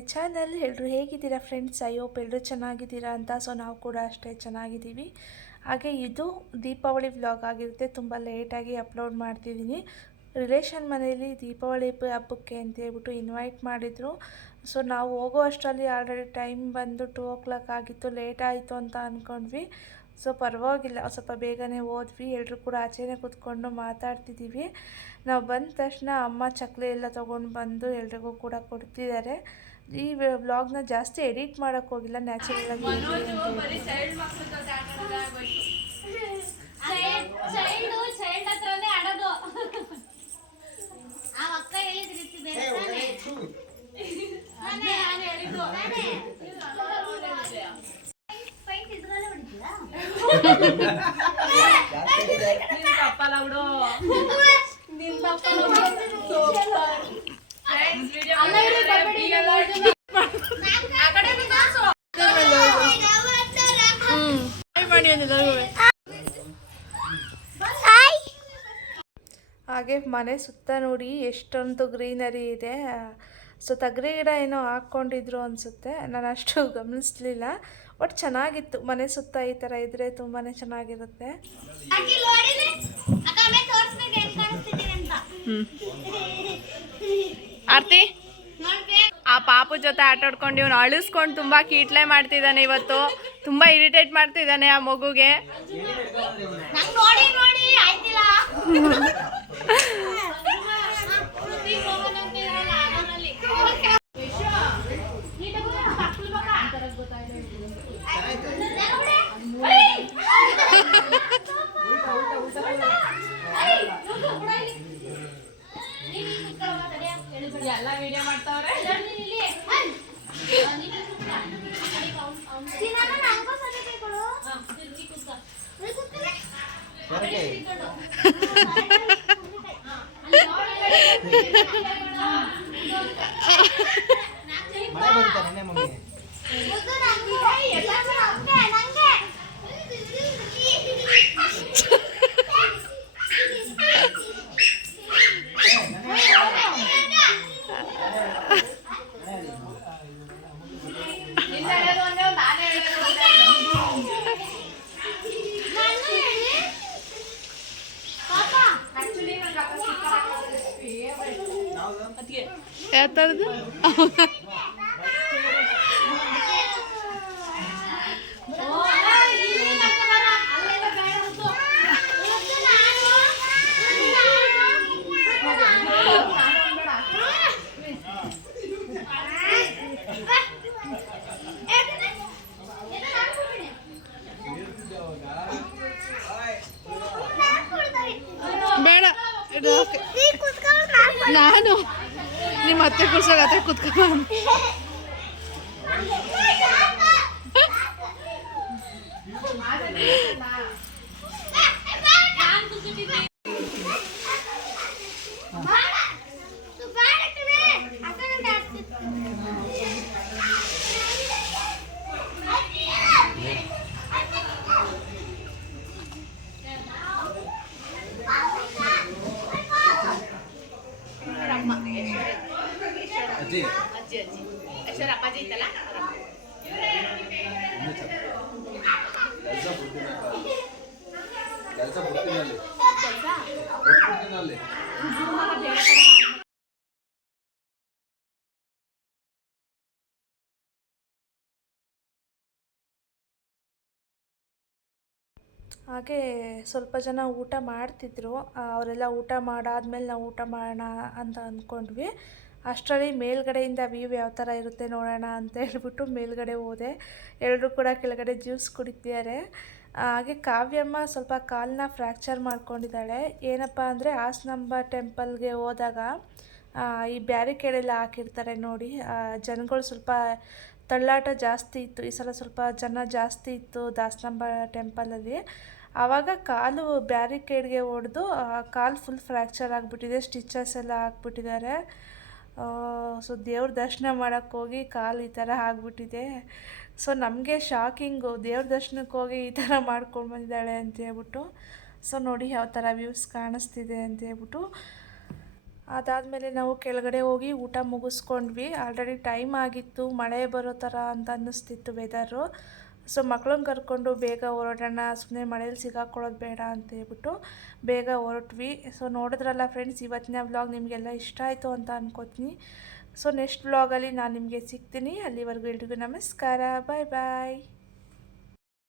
Channel ಎಲ್ಲರೂ ಹೇಗಿದ್ದೀರಾ friends I hope ಎಲ್ಲರೂ ಚೆನ್ನಾಗಿದ್ದೀರಾ ಅಂತ. ಸೊ ನಾವು ಕೂಡ ಅಷ್ಟೇ ಚೆನ್ನಾಗಿದ್ದೀವಿ. ಹಾಗೆ ಇದು ದೀಪಾವಳಿ ವ್ಲಾಗ್ ಆಗಿರುತ್ತೆ. ತುಂಬ ಲೇಟಾಗಿ ಅಪ್ಲೋಡ್ ಮಾಡ್ತಿದ್ದೀನಿ. ರಿಲೇಷನ್ ಮನೆಯಲ್ಲಿ ದೀಪಾವಳಿ ಹಬ್ಬ- ಹಬ್ಬಕ್ಕೆ ಅಂತ ಹೇಳ್ಬಿಟ್ಟು ಇನ್ವೈಟ್ ಮಾಡಿದರು. ಸೊ ನಾವು ಹೋಗೋ ಅಷ್ಟರಲ್ಲಿ ಆಲ್ರೆಡಿ ಟೈಮ್ ಬಂದು ಟೂ ಓ ಕ್ಲಾಕ್ ಆಗಿತ್ತು. ಲೇಟ್ ಆಯಿತು ಅಂತ ಅಂದ್ಕೊಂಡ್ವಿ ಸೊ ಪರವಾಗಿಲ್ಲ ಸ್ವಲ್ಪ ಬೇಗನೆ ಹೋದ್ವಿ ಎಲ್ಲರೂ ಕೂಡ ಆಚೆನೆ ಕೂತ್ಕೊಂಡು ಮಾತಾಡ್ತಿದ್ದೀವಿ ನಾವು ಬಂದ ತಕ್ಷಣ ಅಮ್ಮ ಚಕ್ಲಿ ಎಲ್ಲ ತೊಗೊಂಡು ಬಂದು ಎಲ್ರಿಗೂ ಕೂಡ ಕೊಡ್ತಿದ್ದಾರೆ ಈ ವ್ಲಾಗ್ನ ಜಾಸ್ತಿ ಎಡಿಟ್ ಮಾಡೋಕ್ಕೆ ಹೋಗಿಲ್ಲ ನ್ಯಾಚುರಲ್ ಆಗಿ. ಹಾಗೆ ಮನೆ ಸುತ್ತ ನೋಡಿ ಎಷ್ಟೊಂದು ಗ್ರೀನರಿ ಇದೆ. ಸೊ, ತಗರಿ ಗಿಡ ಏನೋ ಹಾಕ್ಕೊಂಡಿದ್ರು ಅನಿಸುತ್ತೆ. ನಾನು ಅಷ್ಟು ಗಮನಿಸ್ಲಿಲ್ಲ. ಬಟ್ ಚೆನ್ನಾಗಿತ್ತು. ಮನೆ ಸುತ್ತ ಈ ಥರ ಇದ್ದರೆ ತುಂಬಾ ಚೆನ್ನಾಗಿರುತ್ತೆ. ಆರ್ತಿ? ಆ ಪಾಪು ಜೊತೆ ಆಟ ಆಡ್ಕೊಂಡು ಇವನು ಅಳಿಸ್ಕೊಂಡು ತುಂಬಾ ಕೀಟ್ಲೆ ಮಾಡ್ತಿದ್ದಾನೆ ಇವತ್ತು. ತುಂಬಾ ಇರಿಟೇಟ್ ಮಾಡ್ತಿದ್ದಾನೆ ಆ ಮಗುಗೆ. ಮಳೆ ಬಂದಿತ್ತ ನೆನ್ನೆ ಮಮ್ಮಿ ಯಾವ ಥರದ್ದು अपनी मत पे गुस्सा आता है खुद का नाम हाँ. ಕೆಲಸ ಬಿಡ್ತೀನಿ ಅಲ್ಲಿ ಹಾಗೆ ಸ್ವಲ್ಪ ಜನ ಊಟ ಮಾಡ್ತಿದ್ರು. ಅವರೆಲ್ಲ ಊಟ ಮಾಡಾದ್ಮೇಲೆ ನಾವು ಊಟ ಮಾಡೋಣ ಅಂತ ಅಂದ್ಕೊಂಡ್ವಿ. ಅಷ್ಟರಲ್ಲಿ ಮೇಲ್ಗಡೆಯಿಂದ ವ್ಯೂ ಯಾವ ಥರ ಇರುತ್ತೆ ನೋಡೋಣ ಅಂತ ಹೇಳ್ಬಿಟ್ಟು ಮೇಲ್ಗಡೆ ಹೋದೆ. ಎಲ್ಲರೂ ಕೂಡ ಕೆಳಗಡೆ ಜ್ಯೂಸ್ ಕುಡಿತಿದ್ದಾರೆ. ಹಾಗೆ ಕಾವ್ಯಮ್ಮ ಸ್ವಲ್ಪ ಕಾಲನ್ನ ಫ್ರ್ಯಾಕ್ಚರ್ ಮಾಡ್ಕೊಂಡಿದ್ದಾಳೆ. ಏನಪ್ಪ ಅಂದರೆ ಹಾಸನಾಂಬ ಟೆಂಪಲ್ಗೆ ಹೋದಾಗ ಈ ಬ್ಯಾರಿಕೇಡ್ ಎಲ್ಲ ಹಾಕಿರ್ತಾರೆ ನೋಡಿ. ಜನಗಳು ಸ್ವಲ್ಪ ತಳ್ಳಾಟ ಜಾಸ್ತಿ ಇತ್ತು. ಈ ಸಲ ಸ್ವಲ್ಪ ಜನ ಜಾಸ್ತಿ ಇತ್ತು ದಾಸನಂಬ ಟೆಂಪಲಲ್ಲಿ. ಆವಾಗ ಕಾಲು ಬ್ಯಾರಿಕೇಡ್ಗೆ ಹೊಡೆದು ಕಾಲು ಫುಲ್ ಫ್ರ್ಯಾಕ್ಚರ್ ಆಗಿಬಿಟ್ಟಿದೆ. ಸ್ಟಿಚಸ್ ಎಲ್ಲ ಹಾಕ್ಬಿಟ್ಟಿದ್ದಾರೆ. ಸೊ ದೇವ್ರ ದರ್ಶನ ಮಾಡೋಕ್ಕೆ ಹೋಗಿ ಕಾಲು ಈ ಥರ ಆಗ್ಬಿಟ್ಟಿದೆ. ಸೊ ನಮಗೆ ಶಾಕಿಂಗು ದೇವ್ರ ದರ್ಶನಕ್ಕೆ ಹೋಗಿ ಈ ಥರ ಮಾಡ್ಕೊಂಡು ಬಂದಿದ್ದಾಳೆ ಅಂತ ಹೇಳ್ಬಿಟ್ಟು, ಸೊ ನೋಡಿ ಯಾವ ಥರ ವ್ಯೂಸ್ ಕಾಣಿಸ್ತಿದೆ ಅಂತ ಹೇಳ್ಬಿಟ್ಟು. ಅದಾದಮೇಲೆ ನಾವು ಕೆಳಗಡೆ ಹೋಗಿ ಊಟ ಮುಗಿಸ್ಕೊಂಡ್ವಿ. ಆಲ್ರೆಡಿ ಟೈಮ್ ಆಗಿತ್ತು, ಮಳೆ ಬರೋ ಥರ ಅಂತ ಅನ್ನಿಸ್ತಿತ್ತು ವೆದರು ಸೊ ಮಕ್ಳನ್ನ ಕರ್ಕೊಂಡು ಬೇಗ ಹೊರಡೋಣ ಸುಮ್ಮನೆ ಮನೇಲಿ ಸಿಗಾಕೊಳ್ಳೋದು ಬೇಡ ಅಂತ ಹೇಳ್ಬಿಟ್ಟು ಬೇಗ ಹೊರಟ್ವಿ. ಸೊ ನೋಡಿದ್ರಲ್ಲ ಫ್ರೆಂಡ್ಸ್ ಇವತ್ತಿನ ವ್ಲಾಗ್ ನಿಮಗೆಲ್ಲ ಇಷ್ಟ ಆಯಿತು ಅಂತ ಅನ್ಕೋತೀನಿ. ಸೊ ನೆಕ್ಸ್ಟ್ ವ್ಲಾಗಲ್ಲಿ ನಾನು ನಿಮಗೆ ಸಿಗ್ತೀನಿ. ಅಲ್ಲಿವರೆಗೂ ಎಲ್ರಿಗೂ ನಮಸ್ಕಾರ. ಬಾಯ್ ಬಾಯ್